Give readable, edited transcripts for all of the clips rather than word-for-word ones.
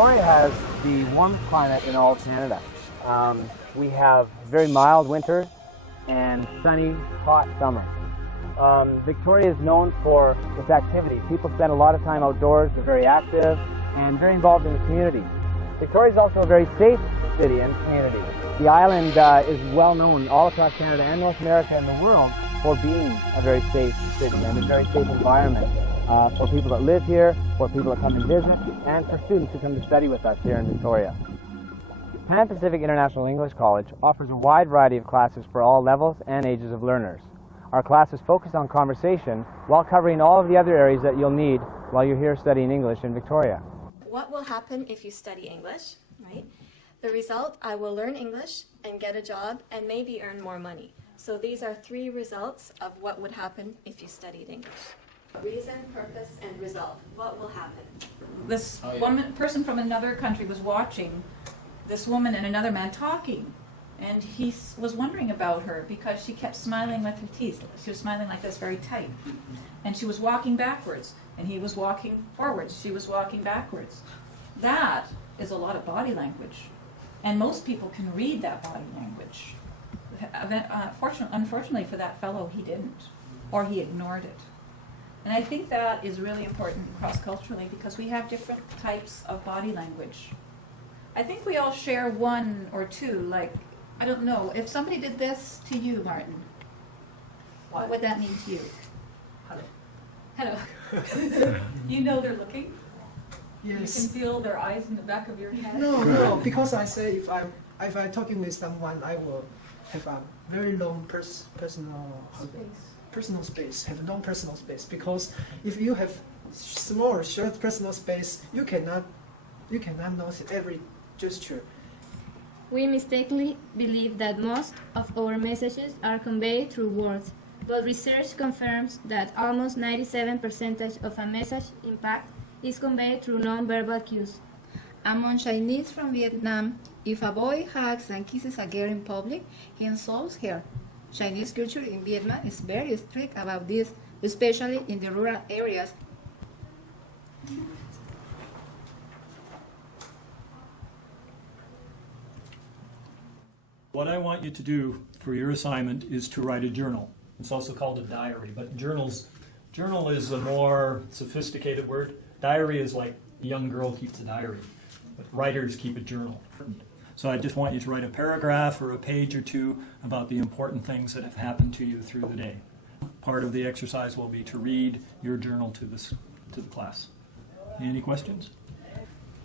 Victoria has the warmest climate in all of Canada. We have very mild winters and sunny, hot summers. Victoria is known for its activities. People spend a lot of time outdoors, they're very active, and very involved in the community. Victoria is also a very safe city and community. The island is well known all across Canada and North America and the world for being a very safe city and a very safe environment for people that live here, for people that come and visit, and for students who come to study with us here in Victoria. Pan Pacific International English College offers a wide variety of classes for all levels and ages of learners. Our classes focus on conversation while covering all of the other areas that you'll need while you're here studying English in Victoria. What will happen if you study English, right? The result, I will learn English and get a job and maybe earn more money. So these are three results of what would happen if you studied English. Reason, purpose, and result. What will happen? This person from another country was watching this woman and another man talking. And he was wondering about her because she kept smiling with her teeth. She was smiling like this, very tight. And she was walking backwards. And he was walking forwards. She was walking backwards. That is a lot of body language. And most people can read that body language. Unfortunately for that fellow, he didn't. Or he ignored it. And I think that is really important cross-culturally because we have different types of body language. I think we all share one or two, like, I don't know, if somebody did this to you, Martin, what would that mean to you? Hello. You know they're looking? Yes. You can feel their eyes in the back of your head? No, because I say if I'm talking with someone, I will have a very long personal space, have long personal space. Because if you have small, short personal space, you cannot notice every gesture. We mistakenly believe that most of our messages are conveyed through words, but research confirms that almost 97% of a message impact is conveyed through non-verbal cues. Among Chinese from Vietnam, if a boy hugs and kisses a girl in public, he insults her. Chinese culture in Vietnam is very strict about this, especially in the rural areas. What I want you to do for your assignment is to write a journal. It's also called a diary, but journal is a more sophisticated word. Diary is like a young girl keeps a diary, but writers keep a journal. So I just want you to write a paragraph or a page or two about the important things that have happened to you through the day. Part of the exercise will be to read your journal to the class. Any questions?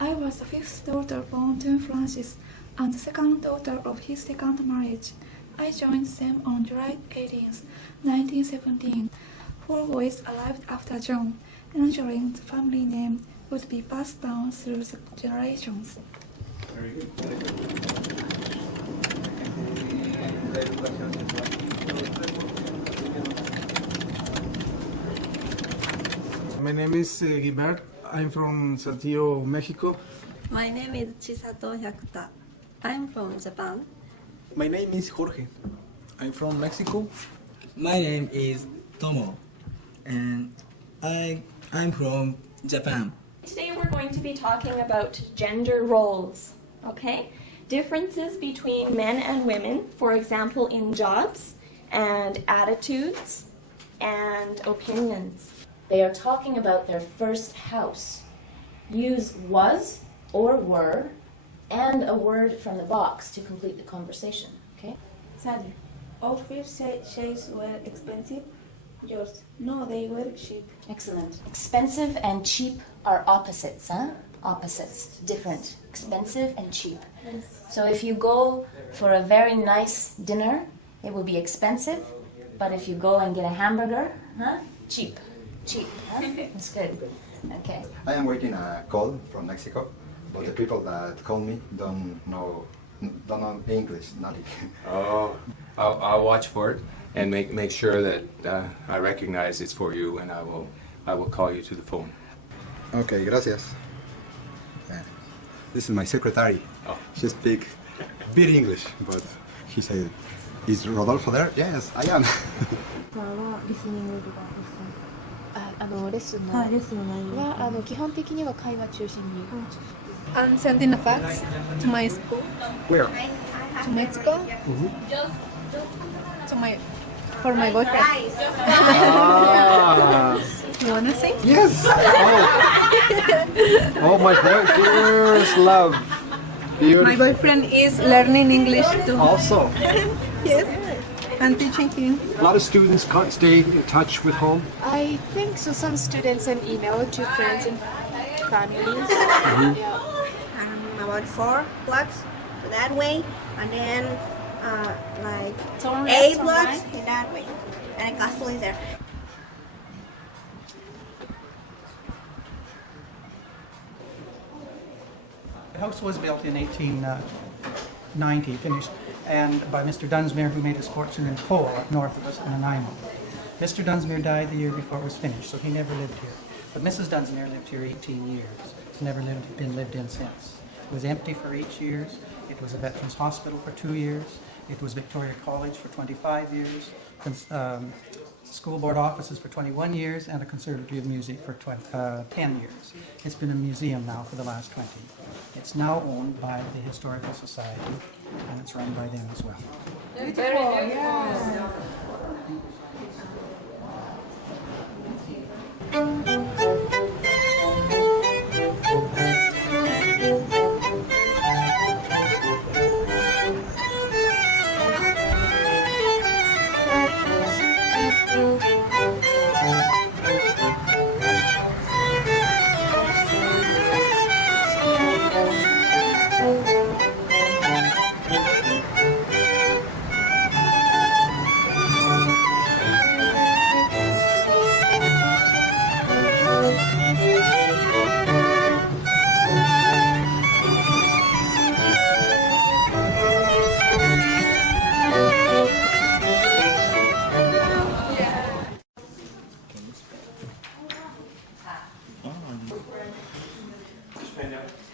I was the fifth daughter born to Francis and the second daughter of his second marriage. I joined them on July 18, 1917. 4 boys arrived after John, ensuring the family name would be passed down through the generations. Very good. Very good. My name is Gilbert. I'm from Saltillo, Mexico. My name is Chisato Hyakuta. I'm from Japan. My name is Jorge. I'm from Mexico. My name is Tomo, and I'm from Japan. Today we're going to be talking about gender roles, okay? Differences between men and women, for example, in jobs and attitudes and opinions. They are talking about their first house. Use was or were and a word from the box to complete the conversation, okay? Sadly, outfit shades were expensive. Yours, no, they were cheap. Excellent. Expensive and cheap are opposites, huh? Opposites, different. Expensive and cheap. Yes. So if you go for a very nice dinner, it will be expensive. But if you go and get a hamburger, huh? Cheap. Cheap, huh? That's good. Okay. I am waiting a call from Mexico, but the people that call me don't know English, nothing. Oh, I'll watch for it and make sure that I recognize it's for you, and I will call you to the phone. Okay, gracias. This is my secretary. Oh. She speaks bit English, but he said, "Is Rodolfo there?" Yes, I am. レッスンの内容は基本的には会話中心に I'm sending a fax to my school. Where? To Mexico. For my boyfriend. You wanna sing? Yes. Oh my boy, cheers, love. Beautiful. My boyfriend is learning English too. Also. Yes. I'm teaching him. A lot of students can't stay in touch with home. I think so. Some students send email to friends and families. About 4 blocks that way, and then like Turn 8 left, turn blocks right. in that way, and a castle is there. The house was built in 1890, finished, and by Mr. Dunsmuir, who made his fortune in coal up north of us in Nanaimo. Mr. Dunsmuir died the year before it was finished, so he never lived here. But Mrs. Dunsmuir lived here 18 years. It's never been lived in since. It was empty for 8 years. It was a veterans hospital for 2 years. It was Victoria College for 25 years. School board offices for 21 years, and a conservatory of music for 10 years. It's been a museum now for the last 20. It's now owned by the Historical Society, and it's run by them as well. Beautiful, yes.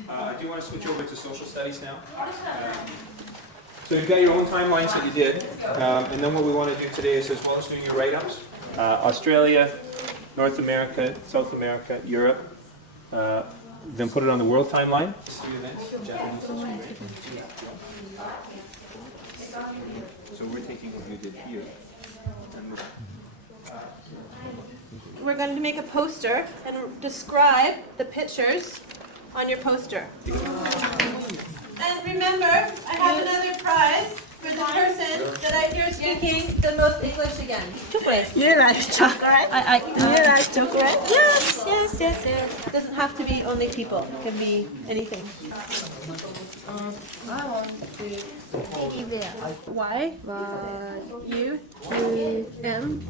I do want to switch over to social studies now. So you've got your own timelines that you did, and then what we want to do today is, as well as doing your write-ups, Australia, North America, South America, Europe, then put it on the world timeline. So we're taking what you did here. We're going to make a poster and describe the pictures on your poster. And remember, I have another prize for the person that I hear speaking the most English again. Chocolate. You like chocolate? You like chocolate? Yes, yes, yes, yes. It doesn't have to be only people. It can be anything. I want to Y. U. M.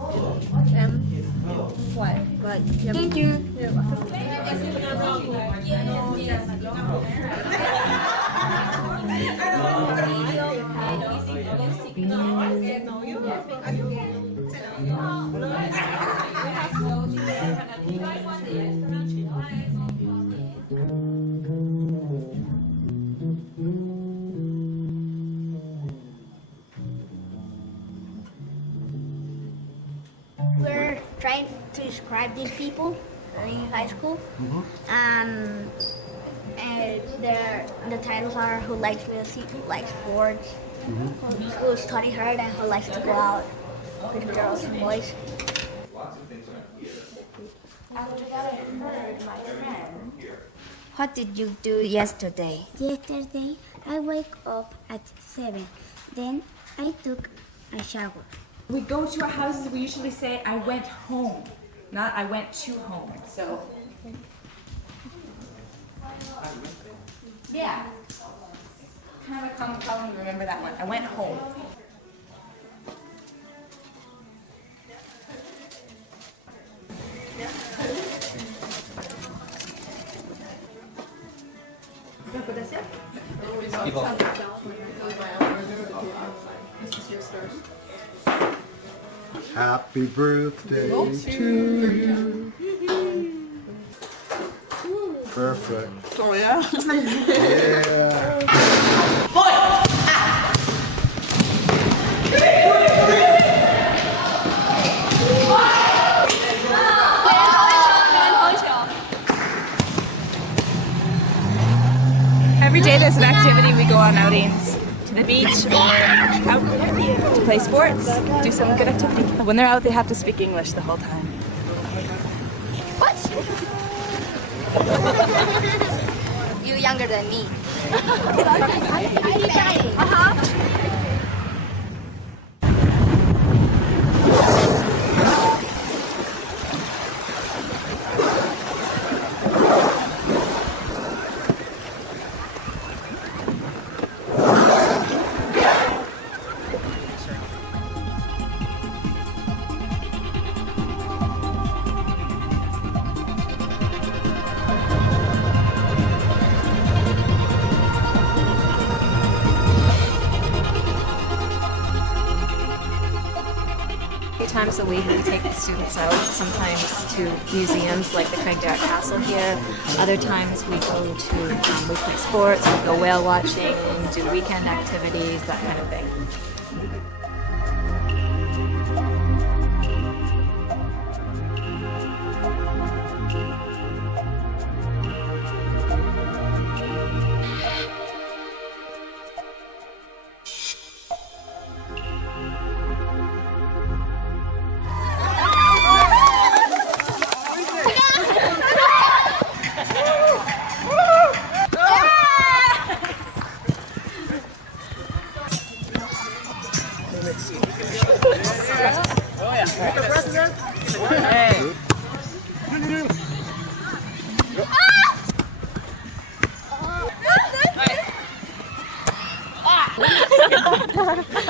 Y. Thank you. You're welcome. We're trying to describe these people in high school, and the titles are who likes music, who likes sports, who study hard, and who likes to go out with girls and boys. What did you do yesterday? Yesterday, I wake up at 7. Then I took a shower. We go to our houses, we usually say, I went home, not I went to home. So, yeah. Kind of a common problem, remember that one. I went home. Happy birthday to you. Perfect. Oh yeah? Yeah. as an activity, we go on outings to the beach or out to play sports, do some good activity. When they're out, they have to speak English the whole time. What? You're younger than me. Times a week we take the students out, sometimes to museums like the Craigdarroch Castle here. Other times we go to, we play sports, we go whale watching, do weekend activities, that kind of thing.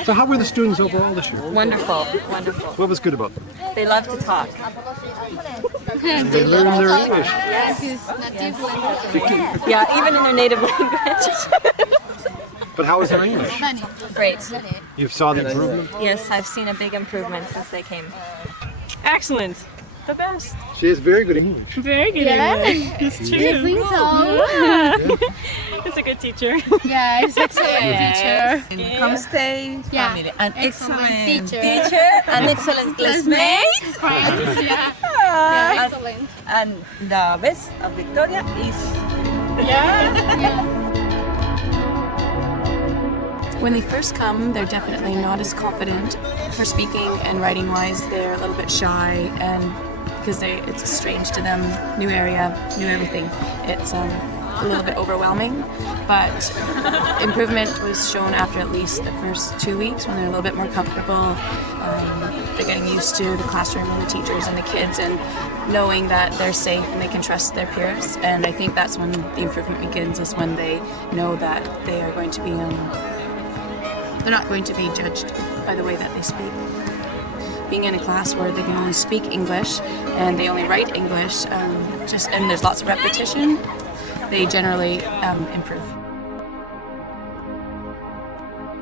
So how were the students overall this year? Wonderful, wonderful. What was good about them? They love to talk. They learned their English. Yes. Yeah, even in their native language. But how was their English? Great. You saw the improvement? Yes, I've seen a big improvement since they came. Excellent. The best. She has very good English. Very good English. It's true. I think so. Yeah. It's a good teacher. Yeah, it's excellent teacher. Homestay Yeah. family. An excellent teacher. An excellent classmate. Friends, yeah. Yeah, Excellent. And the best of Victoria is Yeah. When they first come, they're definitely not as confident. For speaking and writing wise, they're a little bit shy, and because it's strange to them, new area, new everything. It's a little bit overwhelming, but improvement was shown after at least the first 2 weeks when they're a little bit more comfortable. They're getting used to the classroom and the teachers and the kids, and knowing that they're safe and they can trust their peers. And I think that's when the improvement begins, is when they know that they are going to be they're not going to be judged by the way that they speak. Being in a class where they can only speak English and they only write English, and there's lots of repetition, they generally improve.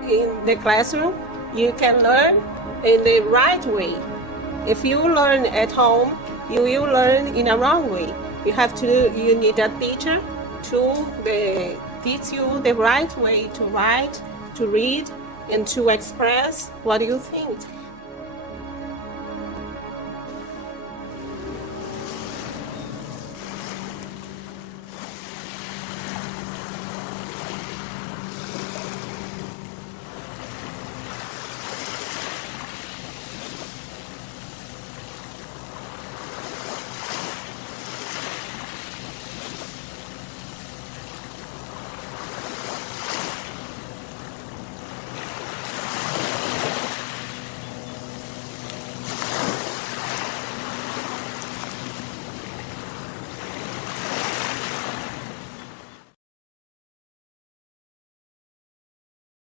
In the classroom, you can learn in the right way. If you learn at home, you will learn in a wrong way. You need a teacher to teach you the right way to write, to read, and to express what you think.